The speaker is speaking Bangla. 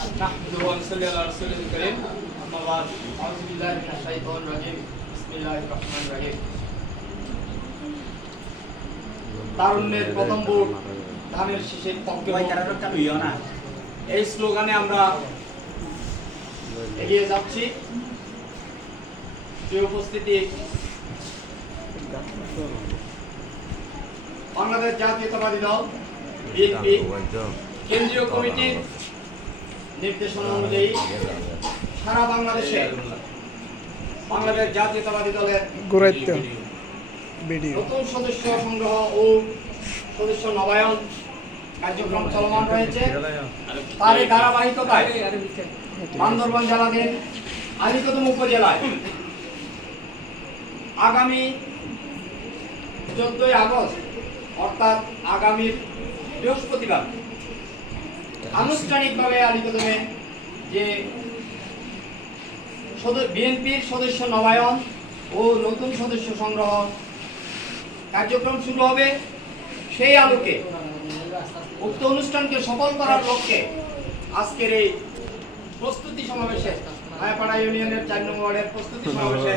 نحمده ونصلي على رسوله الكريم أما بعد أعوذ بالله من الشيطان الرجيم بسم الله الرحمن الرحيم তারুণ্যের প্রথম ভোট ধানের শীষের পক্ষে এই স্লোগানে আমরা এগিয়ে যাচ্ছি। প্রিয় উপস্থিতি, বাংলাদেশ জাতীয়তাবাদী দল বিএনপি কেন্দ্রীয় কমিটির নির্দেশনা অনুযায়ী সারা বাংলাদেশে বাংলাদেশ জাতীয়তাবাদী দলের নতুন সদস্য সংগ্রহ ও সদস্য নবায়ন কার্যক্রম চলমান রয়েছে। তার এই ধারাবাহিকতায় বান্দরবান জেলাধীন আলীকদম উপজেলায় আগামী 14 আগস্ট অর্থাৎ আগামী বৃহস্পতিবার আনুষ্ঠানিকভাবে আলীকদমে যে বিএনপির সদস্য নবায়ন ও নতুন সদস্য সংগ্রহ কার্যক্রম শুরু হবে। সেই আলোকে উক্ত অনুষ্ঠানকে সফল করার লক্ষ্যে আজকের এই প্রস্তুতি সমাবেশে মায়াপাড়া ইউনিয়নের 4 নং ওয়ার্ডের প্রস্তুতি সমাবেশে